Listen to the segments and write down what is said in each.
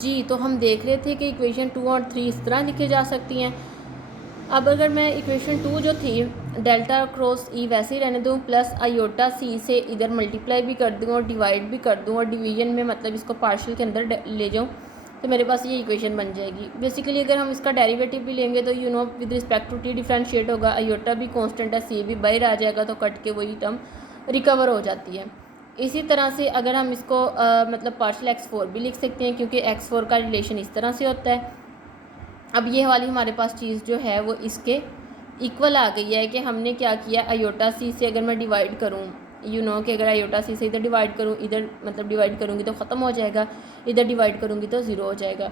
जी, तो हम देख रहे थे कि इक्वेशन 2 और 3 इस तरह लिखे जा सकती हैं। अब अगर मैं इक्वेशन 2 जो थी डेल्टा क्रॉस ई वैसे ही रहने दूँ प्लस आयोटा सी से इधर मल्टीप्लाई भी कर दूँ और डिवाइड भी कर दूँ और डिवीजन में मतलब इसको पार्शियल के अंदर ले जाऊँ तो मेरे पास ये इक्वेशन बन जाएगी। बेसिकली अगर हम इसका डेरिवेटिव भी लेंगे तो with respect to T differentiate होगा, आयोटा भी कांस्टेंट है, सी भी बाहर आ जाएगा तो कट के वही टर्म रिकवर हो जाती है। इसी तरह से अगर हम इसको मतलब पार्शियल x4 भी लिख सकते हैं क्योंकि x4 का रिलेशन इस तरह से होता है। अब ये वाली हमारे पास चीज़ जो है वो इसके इक्वल आ गई है कि हमने क्या किया, आयोटा सी से अगर मैं डिवाइड करूँ कि अगर आयोटा सी से इधर डिवाइड करूँ, इधर मतलब डिवाइड करूँगी तो ख़त्म हो जाएगा, इधर डिवाइड करूँगी तो ज़ीरो हो जाएगा।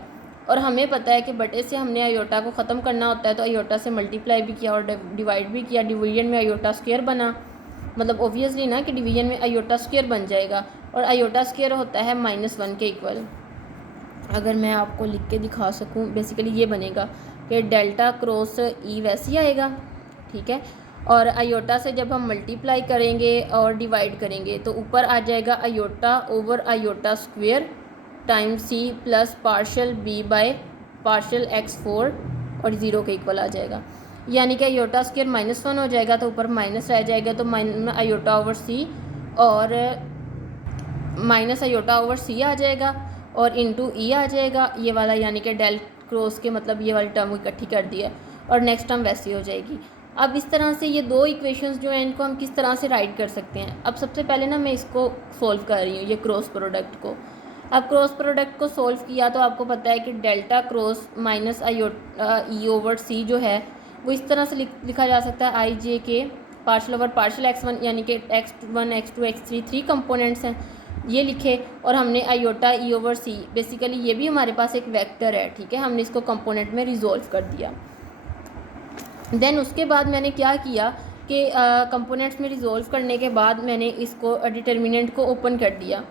और हमें पता है कि बटे से हमने आयोटा को ख़त्म करना होता है तो आयोटा से मल्टीप्लाई भी किया और डिवाइड भी किया, डिवीजन में आयोटा स्क्वायर बना, मतलब ऑब्वियसली ना कि डिवीजन में आयोटा स्क्वायर बन जाएगा और आयोटा स्क्वायर होता है -1 के इक्वल। अगर मैं आपको लिख के दिखा सकूं बेसिकली ये बनेगा कि डेल्टा क्रॉस ई वैसे ही आएगा, ठीक है। और आयोटा से जब हम मल्टीप्लाई करेंगे और डिवाइड करेंगे तो ऊपर आ जाएगा iota over iota square time C plus partial B by partial x4 और ज़ीरो के इक्वल आ जाएगा। यानी कि आयोटा स्क्वायर -1 हो जाएगा तो ऊपर माइनस रह जाएगा तो आयोटा ओवर सी और माइनस आयोटा ओवर सी आ जाएगा और इनटू ई आ जाएगा ये वाला, यानी कि डेल क्रॉस के मतलब ये वाली टर्म इकट्ठी कर दिया और नेक्स्ट टर्म वैसी हो जाएगी। अब इस तरह से ये दो इक्वेशंस जो हैं इनको हम किस तरह से राइट कर सकते हैं। अब सबसे पहले ना मैं इसको सोल्व कर रही हूँ ये क्रॉस प्रोडक्ट को। अब क्रॉस प्रोडक्ट को सोल्व किया तो आपको पता है कि delta cross minus E over C जो है वो इस तरह से लिखा जा सकता है आई जे के पार्शियल ओवर पार्शियल x1, यानी कि x1 x2 x3 3 कंपोनेंट्स हैं ये लिखे और हमने आयोटा ई ओवर सी, बेसिकली ये भी हमारे पास एक वेक्टर है, ठीक है, हमने इसको कंपोनेंट में रिजोल्व कर दिया। देन उसके बाद मैंने क्या किया कि कंपोनेंट्स में रिजोल्व करने के बाद मैंने इसको डिटर्मिनेंट को ओपन कर दिया।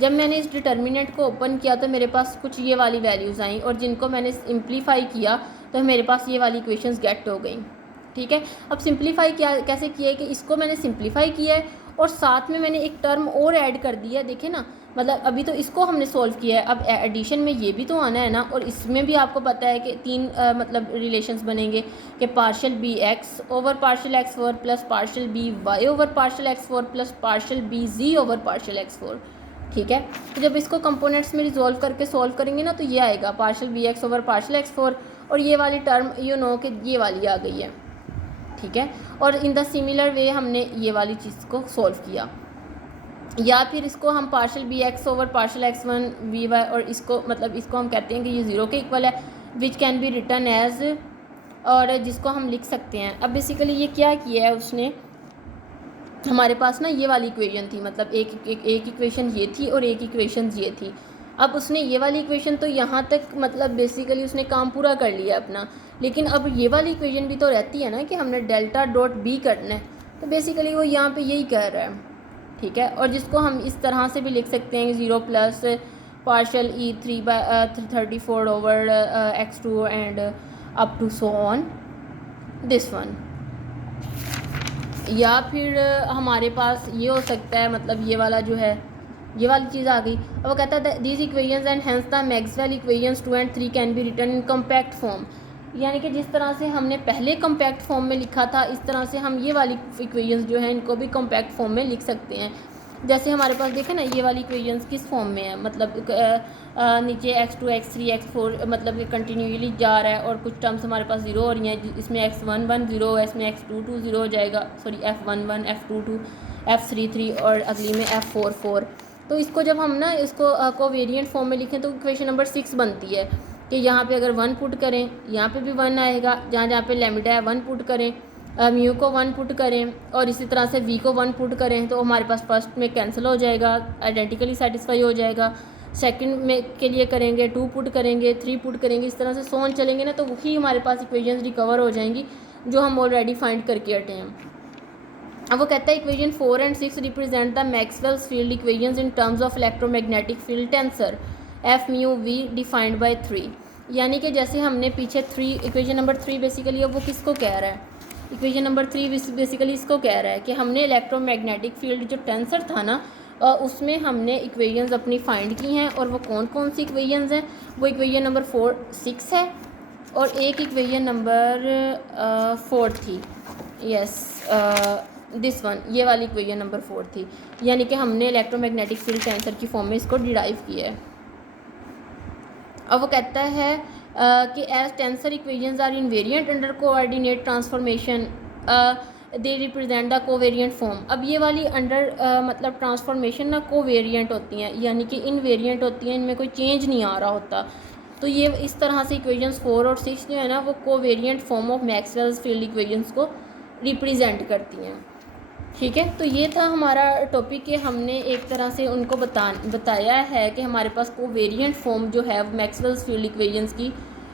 जब मैंने इस डिटर्मिनेंट को ओपन किया तो मेरे पास कुछ ये वाली वैल्यूज़ आई और जिनको मैंने सिंप्लीफाई किया तो मेरे पास ये वाली इक्वेशंस गेट हो गई, ठीक है। अब सिंप्लीफाई किया कैसे किया है कि इसको मैंने सिंप्लीफाई किया है और साथ में मैंने एक टर्म और ऐड कर दिया है, देखें ना, मतलब अभी तो इसको हमने सोल्व किया है, अब एडिशन में ये भी तो आना है ना। और इसमें भी आपको पता है कि तीन मतलब रिलेशंस बनेंगे कि partial B X over partial x4 plus partial B Y over partial x4 plus partial B Z over partial x4, ठीक है। तो जब इसको कंपोनेंट्स में रिजोल्व करके सॉल्व करेंगे ना तो ये आएगा partial B X over partial x4 और ये वाली टर्म कि ये वाली आ गई है, ठीक है। और इन द सिमिलर वे हमने ये वाली चीज़ को सॉल्व किया, या फिर इसको हम partial B X over partial x1 V Y और इसको मतलब इसको हम कहते हैं कि ये ज़ीरो के इक्वल है which can be written as, और जिसको हम लिख सकते हैं। अब बेसिकली ये क्या किया है उसने, हमारे पास ना ये वाली इक्वेशन थी, मतलब एक इक्वेशन ये थी और एक इक्वेशन ये थी। अब उसने ये वाली इक्वेशन तो यहाँ तक मतलब बेसिकली उसने काम पूरा कर लिया अपना, लेकिन अब ये वाली इक्वेशन भी तो रहती है ना कि हमने डेल्टा डॉट बी करना है, तो बेसिकली वो यहाँ पे यही कर रहा है, ठीक है। और जिसको हम इस तरह से भी लिख सकते हैं 0 plus partial E 3/34 over x2 and up to so on this one. या फिर हमारे पास ये हो सकता है, मतलब ये वाला जो है ये वाली चीज़ आ गई। अब वो कहता है these equations and hence the Maxwell equations 2 and 3 can be written in compact form, यानी कि जिस तरह से हमने पहले कम्पैक्ट फॉर्म में लिखा था इस तरह से हम ये वाली इक्वेशंस जो है इनको भी कम्पैक्ट फॉर्म में लिख सकते हैं। जैसे हमारे पास देखें ना ये वाली इक्वेशंस किस फॉर्म में है, मतलब नीचे x2 x3 x4 मतलब ये कंटिन्यूअली जा रहा है और कुछ टर्म्स हमारे पास ज़ीरो हो रही हैं, इसमें x1 1 0 है, इसमें x2 ज़ीरो हो जाएगा, सॉरी f1 1 f2 2 f3 3 और अगली में f4 4। तो इसको जब हम ना इसको कोवेरिएंट फॉर्म में लिखें तो इक्वेशन नंबर 6 बनती है कि यहाँ पे अगर 1 पुट करें यहाँ पे भी 1 आएगा, जहाँ जहाँ पे लैम्डा है 1 पुट करें, म्यू को 1 पुट करें और इसी तरह से वी को 1 पुट करें तो हमारे पास फर्स्ट में कैंसिल हो जाएगा, आइडेंटिकली सेटिस्फाई हो जाएगा। सेकंड में के लिए करेंगे 2 पुट करेंगे, 3 पुट करेंगे, इस तरह से सोन चलेंगे ना तो वही हमारे पास इक्वेशंस रिकवर हो जाएंगी जो हम ऑलरेडी फाइंड करके हटे हैं। अब वो कहता है equation 4 and 6 represent the Maxwell's field equations in terms of electromagnetic field tensor F mu V defined by 3, यानी कि जैसे हमने पीछे 3 इक्वेशन नंबर 3 बेसिकली अब वो किसको कह रहा है, इक्वेशन नंबर 3 बेसिकली इसको कह रहा है कि हमने इलेक्ट्रोमैग्नेटिक फील्ड जो टेंसर था ना उसमें हमने इक्वेशंस अपनी फाइंड की हैं, और वो कौन कौन सी इक्वेशंस हैं? वो इक्वेशन नंबर 6 है, और एक इक्वेशन नंबर 4 थी। यस, दिस वन, ये वाली इक्वेशन नंबर 4 थी। यानी कि हमने इलेक्ट्रोमैग्नेटिक फील्ड टेंसर की फॉर्म में इसको डिराइव किया है। अब वो कहता है कि as tensor equations are invariant under coordinate transformation they represent the covariant form. अब ये वाली अंडर मतलब ट्रांसफॉर्मेशन ना कोवेरिएंट होती हैं, यानी कि इनवेरिएंट होती हैं, इनमें कोई चेंज नहीं आ रहा होता। तो ये इस तरह से इक्वेशंस 4 और 6 जो है ना वो covariant form of Maxwell's field equations को रिप्रेजेंट करती हैं। ठीक है, तो ये था हमारा टॉपिक कि हमने एक तरह से उनको बताया है कि हमारे पास कोवेरिएंट फॉर्म जो है मैक्सवेल्स फील्ड इक्वेशंस की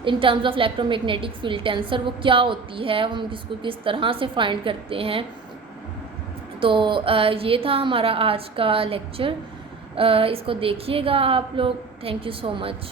इन terms of electromagnetic field tensor वो क्या होती है, हम इसको किस तरह से फाइंड करते हैं। तो ये था हमारा आज का लेक्चर, इसको देखिएगा आप लोग। Thank you so much.